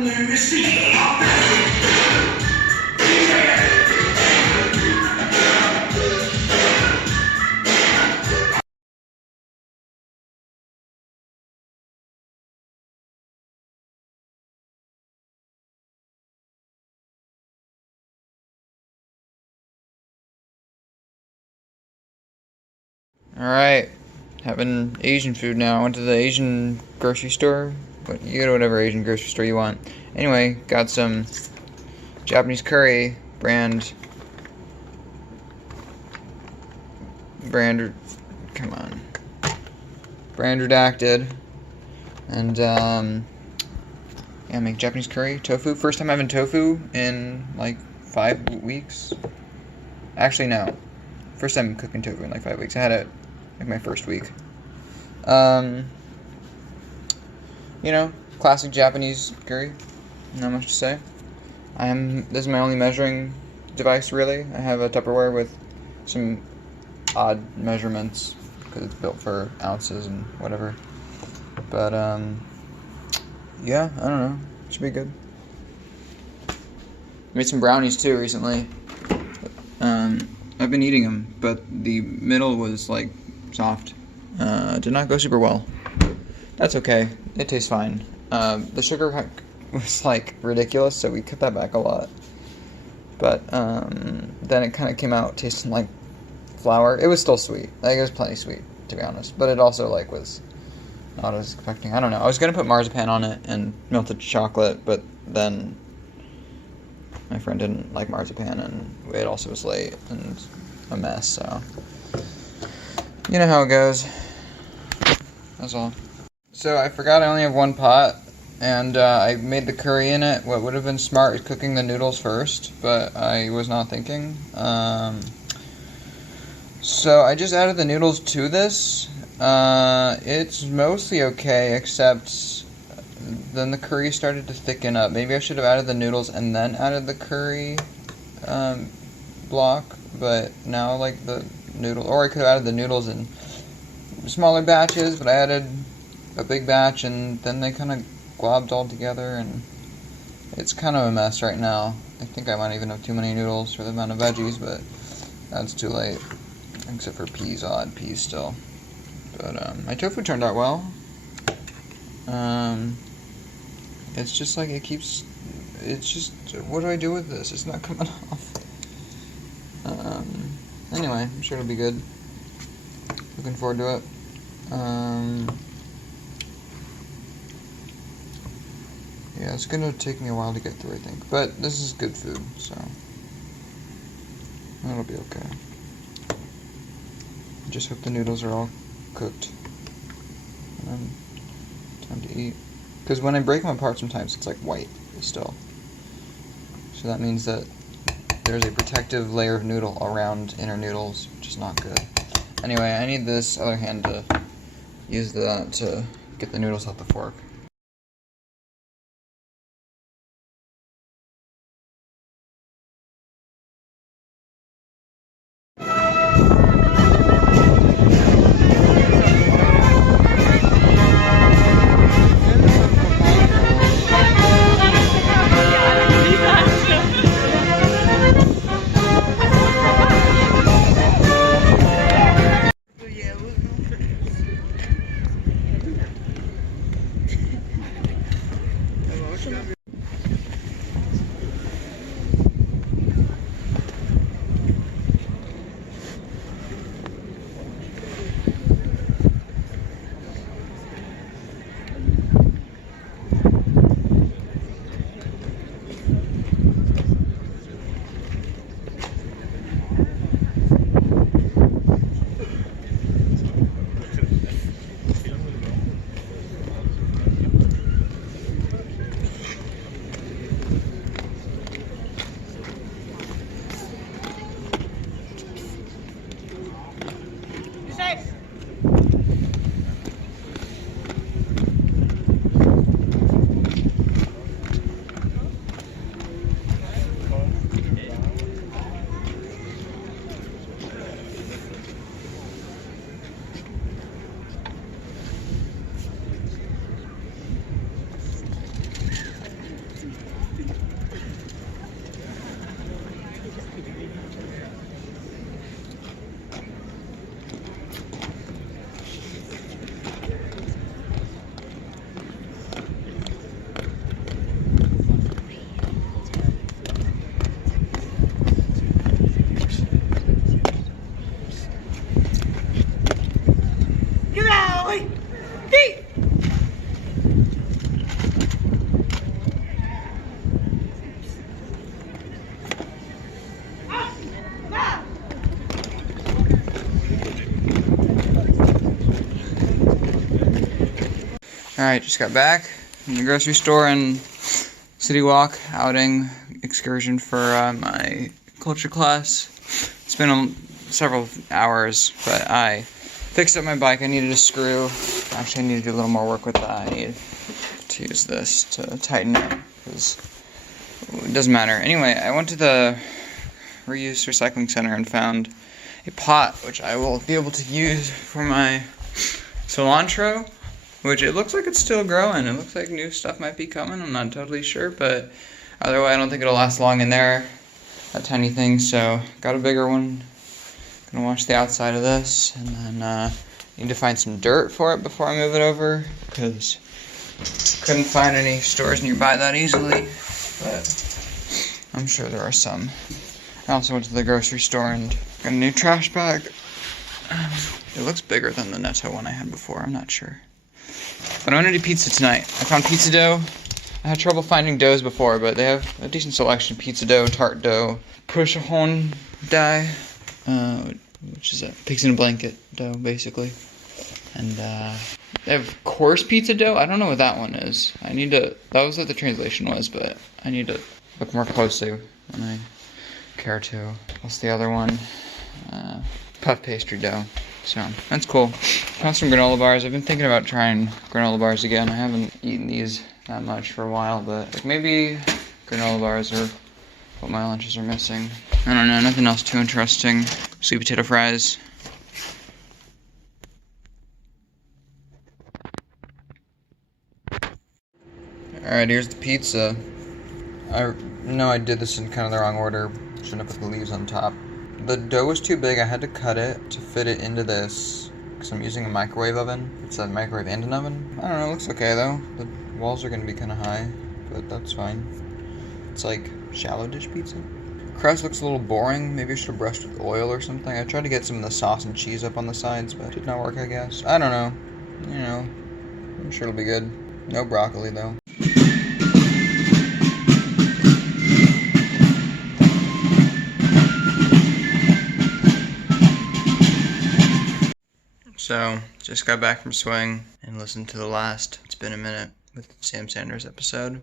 Alright, having Asian food now. I went to the Asian grocery store. But you go to whatever Asian grocery store you want. Anyway, got some Japanese curry, brand, come on, brand redacted, and yeah, make Japanese curry, tofu. First time having tofu in like 5 weeks. Actually, no. First time cooking tofu in like 5 weeks. I had it like my first week. You know, classic Japanese curry. Not much to say. This is my only measuring device, really. I have a Tupperware with some odd measurements because it's built for ounces and whatever. But yeah, I don't know. Should be good. Made some brownies too recently. I've been eating them, but the middle was like soft. Did not go super well. That's okay. It tastes fine. The sugar was like ridiculous, so we cut that back a lot. But then it kind of came out tasting like flour. It was still sweet. Like, it was plenty sweet, to be honest. But it also like was not what I was expecting. I don't know. I was gonna put marzipan on it and melted chocolate, but then my friend didn't like marzipan, and it also was late and a mess. So you know how it goes. That's all. So I forgot I only have one pot, and I made the curry in it. What would have been smart is cooking the noodles first, but I was not thinking. So I just added the noodles to this. It's mostly okay, except then the curry started to thicken up. Maybe I should have added the noodles and then added the curry block, but now like the noodle, or I could have added the noodles in smaller batches, but I added a big batch, and then they kind of globbed all together, and it's kind of a mess right now. I think I might even have too many noodles for the amount of veggies, but that's too late. Except for peas, I'll add peas still. But my tofu turned out well. It's just like it keeps. It's just, what do I do with this? It's not coming off. Anyway, I'm sure it'll be good. Looking forward to it. Yeah, it's gonna take me a while to get through, I think. But this is good food, so that'll be okay. I just hope the noodles are all cooked. And time to eat. Because when I break them apart, sometimes it's like white still. So that means that there's a protective layer of noodle around inner noodles, which is not good. Anyway, I need this other hand to use that to get the noodles off the fork. Oi! Hey! Alright, just got back from the grocery store and city walk, outing, excursion for my culture class. It's been several hours, but I fixed up my bike. I needed a screw. Actually, I need to do a little more work with that. I need to use this to tighten it, because it doesn't matter. Anyway, I went to the reuse recycling center and found a pot, which I will be able to use for my cilantro. Which it looks like it's still growing. It looks like new stuff might be coming. I'm not totally sure, but either way, I don't think it'll last long in there. That tiny thing, so got a bigger one. Gonna wash the outside of this, and then need to find some dirt for it before I move it over, because couldn't find any stores nearby that easily, but I'm sure there are some. I also went to the grocery store and got a new trash bag. It looks bigger than the Netto one I had before, I'm not sure. But I'm gonna do pizza tonight. I found pizza dough. I had trouble finding doughs before, but they have a decent selection. Pizza dough, tart dough, Pushahon dye, which is a pigs in a blanket dough, basically. And they have coarse pizza dough. I don't know what that one is. That was what the translation was, but I need to look more closely when I care to. What's the other one? Puff pastry dough. So, that's cool. Found some granola bars. I've been thinking about trying granola bars again. I haven't eaten these that much for a while, but like, maybe granola bars are what my lunches are missing. I don't know, nothing else too interesting. Sweet potato fries. Alright, here's the pizza. I know I did this in kind of the wrong order. Shouldn't have put the leaves on top. The dough was too big. I had to cut it to fit it into this, because I'm using a microwave oven. It's a microwave and an oven. I don't know, it looks okay though. The walls are going to be kind of high, but that's fine. It's like shallow dish pizza. Crust looks a little boring. Maybe I should have brushed with oil or something. I tried to get some of the sauce and cheese up on the sides, but it did not work, I guess. I don't know. You know, I'm sure it'll be good. No broccoli though. So, just got back from swing and listened to the last It's Been a Minute with Sam Sanders episode.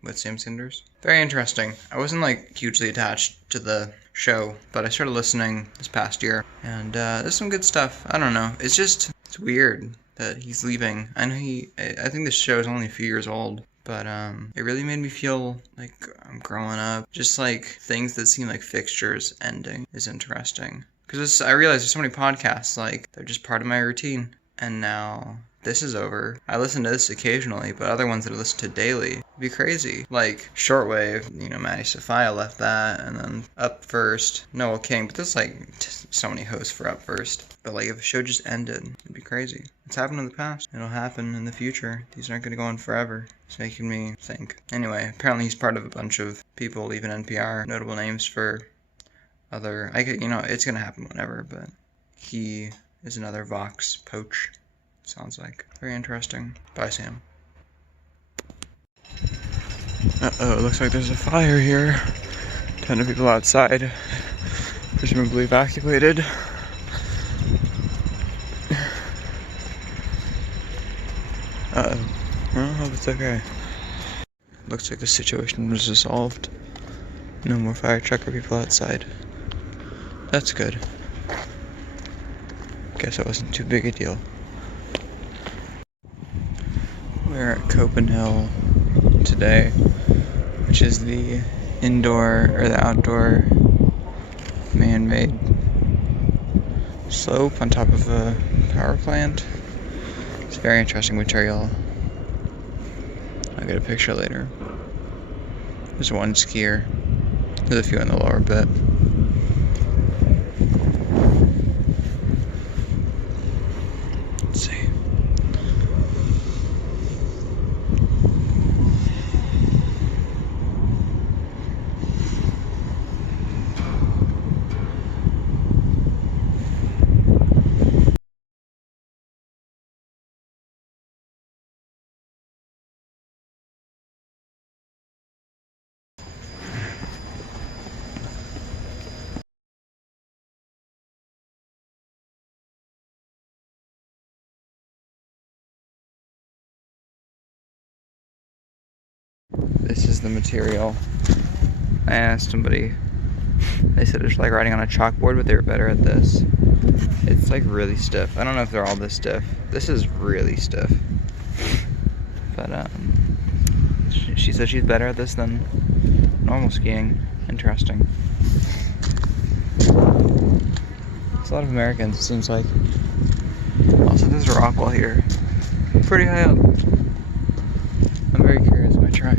With Sam Sanders. Very interesting. I wasn't like hugely attached to the show, but I started listening this past year, and there's some good stuff. I don't know. It's weird that he's leaving. I know I think this show is only a few years old, but it really made me feel like I'm growing up. Just like things that seem like fixtures ending is interesting. Because I realize there's so many podcasts, like, they're just part of my routine. And now this is over. I listen to this occasionally, but other ones that I listen to daily would be crazy. Like, Shortwave, Maddie Sophia left that, and then Up First, Noel King. But there's, like, so many hosts for Up First. But, like, if a show just ended, it'd be crazy. It's happened in the past. It'll happen in the future. These aren't going to go on forever. It's making me think. Anyway, apparently he's part of a bunch of people leaving NPR. Notable names for it's gonna happen whenever, but he is another Vox poach, sounds like. Very interesting. Bye, Sam. Uh-oh, looks like there's a fire here. A ton of people outside, presumably evacuated. Uh-oh. Well, I hope it's okay. Looks like the situation was resolved. No more fire truck or people outside. That's good. Guess it wasn't too big a deal. We're at CopenHill today, which is the outdoor man-made slope on top of a power plant. It's very interesting material. I'll get a picture later. There's one skier. There's a few in the lower bit. this is the material. I asked somebody, they said it's like riding on a chalkboard, but they were better at this. It's like really stiff. I don't know if they're all this stiff. This is really stiff. But she said she's better at this than normal skiing. Interesting. It's a lot of Americans, it seems like. Also, there's a rock wall here. Pretty high up. I'm very curious. I might try.